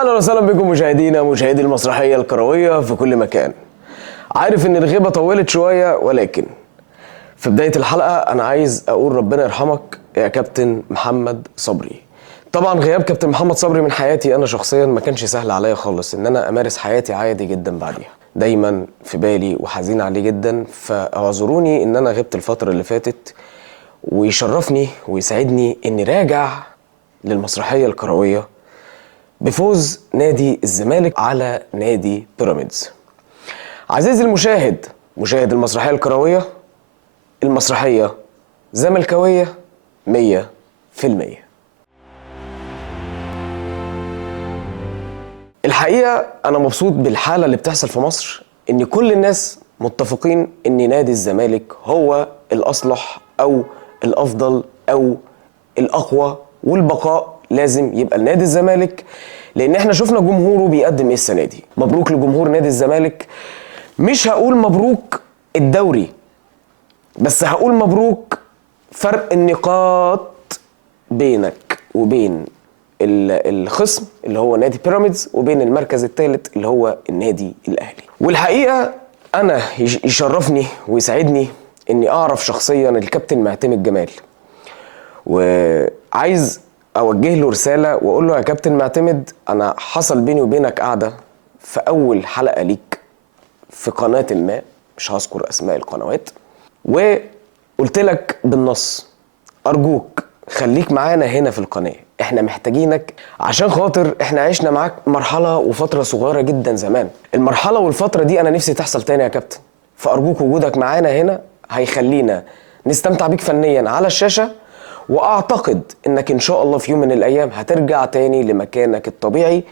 اهلا وسهلا بكم مشاهدينا مشاهدي المسرحيه الكرويه في كل مكان. عارف ان الغيبه طولت شويه، ولكن في بدايه الحلقه انا عايز اقول ربنا يرحمك يا كابتن محمد صبري. طبعا غياب كابتن محمد صبري من حياتي انا شخصيا ما كانش سهل عليا خالص ان انا امارس حياتي عادي جدا بعديها، دايما في بالي وحزين عليه جدا. فاعذروني ان انا غبت الفتره اللي فاتت، ويشرفني ويسعدني اني راجع للمسرحيه الكرويه بفوز نادي الزمالك على نادي بيراميدز. عزيزي المشاهد، مشاهد المسرحية الكروية، المسرحية زملكاوية 100%. الحقيقة أنا مبسوط بالحالة اللي بتحصل في مصر، إن كل الناس متفقين إن نادي الزمالك هو الأصلح أو الأفضل أو الأقوى، والبقاء لازم يبقى لنادي الزمالك، لأن احنا شفنا جمهوره بيقدم إيه السنة دي. مبروك لجمهور نادي الزمالك. مش هقول مبروك الدوري، بس هقول مبروك فرق النقاط بينك وبين الخصم اللي هو نادي بيراميدز، وبين المركز الثالث اللي هو النادي الاهلي. والحقيقه انا يشرفني ويسعدني اني اعرف شخصيا الكابتن معتمد جمال، وعايز اوجه له رساله واقول له يا كابتن معتمد، انا حصل بيني وبينك قعده في اول حلقه ليك في قناه ما، مش هذكر اسماء القنوات، وقلت لك بالنص ارجوك خليك معانا هنا في القناه، احنا محتاجينك عشان خاطر احنا عشنا معاك مرحله وفتره صغيره جدا زمان. المرحله والفتره دي انا نفسي تحصل تاني يا كابتن، فارجوك وجودك معانا هنا هيخلينا نستمتع بيك فنيا على الشاشه، واعتقد انك ان شاء الله في يوم من الايام هترجع تاني لمكانك الطبيعي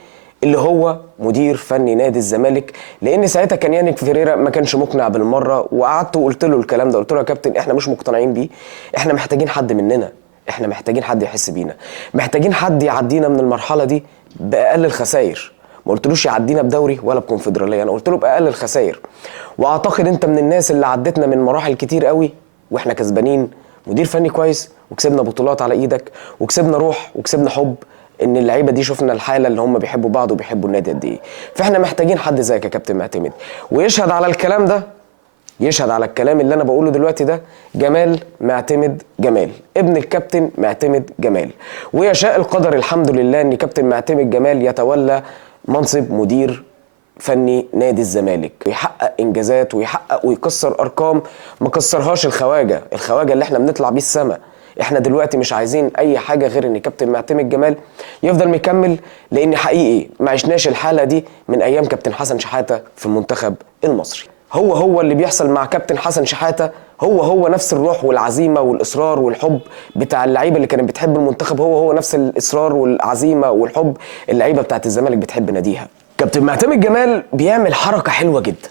اللي هو مدير فني نادي الزمالك. لان ساعتها كان يانيك فيريرا ما كانش مقنع بالمره، وقعدت وقلت له الكلام ده، قلت له يا كابتن احنا مش مقتنعين بيه، احنا محتاجين حد مننا، احنا محتاجين حد يحس بينا، محتاجين حد يعدينا من المرحله دي باقل الخسائر. ما قلتلوش يعدينا بدوري ولا بكونفدراليه، انا قلت له باقل الخسائر. واعتقد انت من الناس اللي عدتنا من مراحل كتير قوي واحنا كسبانين، مدير فني كويس، وكسبنا بطولات على ايدك، وكسبنا روح، وكسبنا حب، ان اللعيبه دي شفنا الحاله اللي هم بيحبوا بعض وبيحبوا النادي قد ايه. فاحنا محتاجين حد زيك يا كابتن معتمد. ويشهد على الكلام ده، يشهد على الكلام اللي انا بقوله دلوقتي ده جمال معتمد جمال، ابن الكابتن معتمد جمال. ويشاء القدر الحمد لله ان كابتن معتمد جمال يتولى منصب مدير فني نادي الزمالك، ويحقق انجازات ويحقق ويكسر ارقام ما كسرهاش الخواجه اللي احنا بنطلع بيه السما. احنا دلوقتي مش عايزين اي حاجه غير ان كابتن معتمد جمال يفضل مكمل، لان حقيقي ما عشناش الحاله دي من ايام كابتن حسن شحاته في المنتخب المصري. هو اللي بيحصل مع كابتن حسن شحاته، هو نفس الروح والعزيمه والاصرار والحب بتاع اللعيبه اللي كانت بتحب المنتخب، هو نفس الاصرار والعزيمه والحب اللعيبه بتاعت الزمالك بتحب ناديها. كابتن معتمد جمال بيعمل حركه حلوه جدا،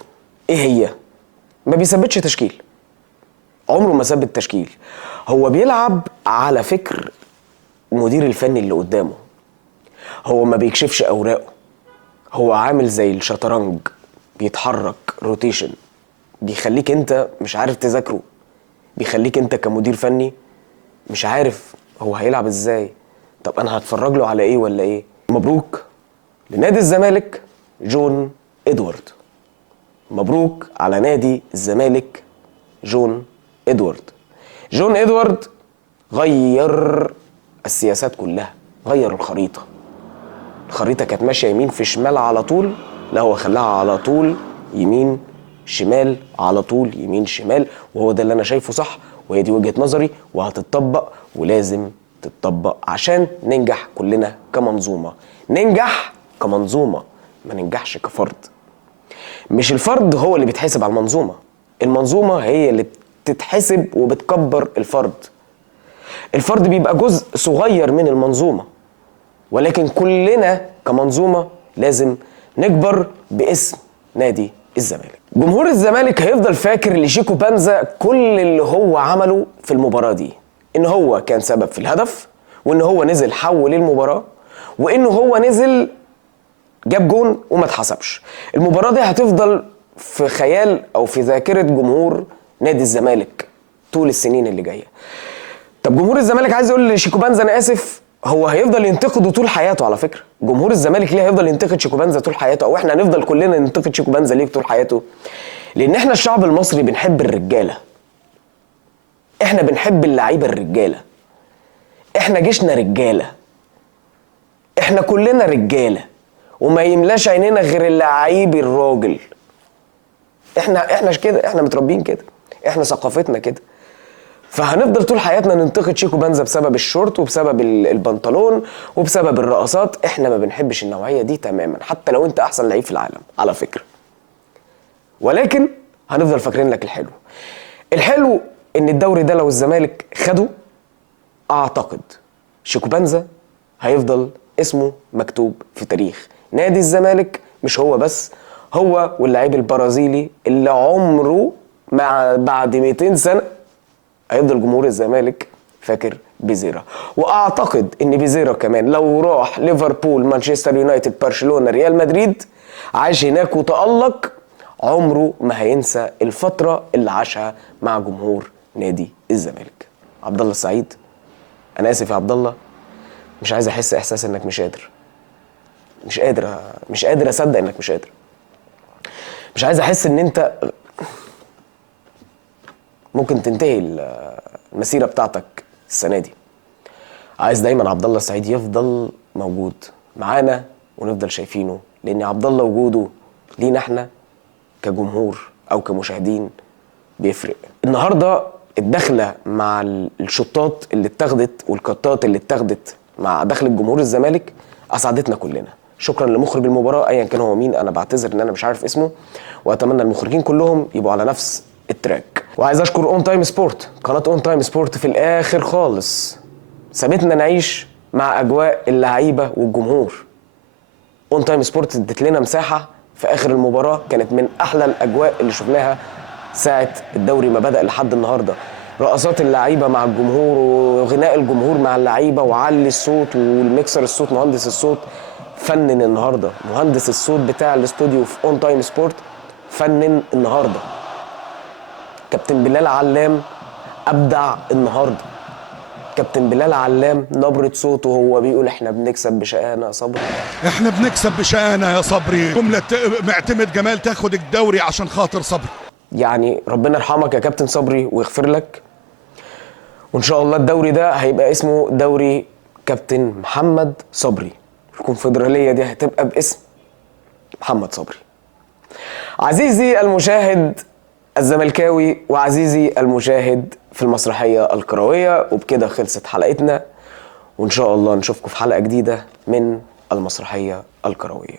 ايه هي؟ ما بيثبتش تشكيل، عمره ما ثبت تشكيل، هو بيلعب على فكر المدير الفني اللي قدامه، هو ما بيكشفش اوراقه، هو عامل زي الشطرنج بيتحرك روتيشن، بيخليك انت مش عارف تذاكره، بيخليك انت كمدير فني مش عارف هو هيلعب ازاي، طب انا هتفرج له على ايه ولا ايه. مبروك لنادي الزمالك جون ادوارد، مبروك على نادي الزمالك جون ادوارد. جون ادوارد غير السياسات كلها، غير الخريطة كانت ماشية يمين في شمال على طول، لا هو خلاها على طول يمين شمال، على طول يمين شمال، وهو ده اللي انا شايفه صح، وهي دي وجهة نظري وهتتطبق ولازم تتطبق عشان ننجح كلنا كمنظومة، ننجح كمنظومة ما ننجحش كفرد. مش الفرد هو اللي بيتحسب على المنظومة، المنظومة هي اللي بتتحسب وبتكبر الفرد. الفرد بيبقى جزء صغير من المنظومة، ولكن كلنا كمنظومة لازم نكبر باسم نادي الزمالك. جمهور الزمالك هيفضل فاكر لشيكو بانزا كل اللي هو عمله في المباراة دي، ان هو كان سبب في الهدف، وان هو نزل حول المباراة، وانه هو نزل جاب جون وما اتحسبش. المباراة دي هتفضل في خيال او في ذاكرة جمهور نادي الزمالك طول السنين اللي جاية. طب جمهور الزمالك عايز يقول لشيكو بانزا انا اسف، هو هيفضل ينتقده طول حياته. على فكره جمهور الزمالك ليه هيفضل ينتقد شيكوبانزا طول حياته، او احنا هنفضل كلنا ننتقد شيكوبانزا ليه طول حياته؟ لان احنا الشعب المصري بنحب الرجاله، احنا بنحب اللعيبه الرجاله، احنا جيشنا رجاله، احنا كلنا رجاله، وما يملاش عينينا غير اللعيب الراجل. احنا كده، احنا متربيين كده، احنا ثقافتنا كده. فهنفضل طول حياتنا ننتقد شيكوبانزا بسبب الشورت وبسبب البنطلون وبسبب الرقصات. احنا ما بنحبش النوعيه دي تماما، حتى لو انت احسن لعيب في العالم على فكره. ولكن هنفضل فاكرين لك الحلو. الحلو ان الدوري ده لو الزمالك خده، اعتقد شيكوبانزا هيفضل اسمه مكتوب في تاريخ نادي الزمالك. مش هو بس، هو واللاعب البرازيلي اللي عمره بعد 200 سنه هيفضل جمهور الزمالك فاكر بيزيرا. واعتقد ان بيزيرا كمان لو راح ليفربول، مانشستر يونايتد، برشلونه، ريال مدريد، عاش هناك وتألق، عمره ما هينسى الفتره اللي عاشها مع جمهور نادي الزمالك. عبد الله السعيد، انا اسف يا عبد الله، مش عايز احس احساس انك مش قادر اصدق انك مش قادر. مش عايز احس ان انت ممكن تنتهي المسيره بتاعتك السنه دي. عايز دايما عبد الله السعيد يفضل موجود معانا ونفضل شايفينه، لان عبد الله وجوده لينا احنا كجمهور او كمشاهدين بيفرق. النهارده الدخله مع الشوطات اللي اتاخدت والكتات اللي اتاخدت مع دخل الجمهور الزمالك اسعدتنا كلنا. شكرا لمخرج المباراه ايا كان هو مين، انا بعتذر ان انا مش عارف اسمه، واتمنى المخرجين كلهم يبقوا على نفس التراك. وعايز اشكر اون تايم سبورت، قناه اون تايم سبورت في الاخر خالص سابتنا نعيش مع اجواء اللعيبه والجمهور. اون تايم سبورت ادت لنا مساحه في اخر المباراه كانت من احلى الاجواء اللي شفناها ساعه الدوري ما بدا لحد النهارده. رقصات اللعيبه مع الجمهور وغناء الجمهور مع اللعيبه وعلي الصوت والميكسر الصوت، مهندس الصوت فنن النهارده، مهندس الصوت بتاع الاستوديو في اون تايم سبورت فنن النهارده. كابتن بلال علام ابدع النهارده. كابتن بلال علام نبرة صوته وهو بيقول احنا بنكسب بشقانا يا صبري، احنا بنكسب بشقانا يا صبري. جملة معتمد جمال تاخد الدوري عشان خاطر صبري. يعني ربنا يرحمك يا كابتن صبري ويغفر لك، وان شاء الله الدوري ده هيبقى اسمه دوري كابتن محمد صبري. الكونفدرالية دي هتبقى باسم محمد صبري. عزيزي المشاهد الزملكاوي وعزيزي المشاهد في المسرحية الكروية، وبكده خلصت حلقتنا، وإن شاء الله نشوفكم في حلقة جديدة من المسرحية الكروية.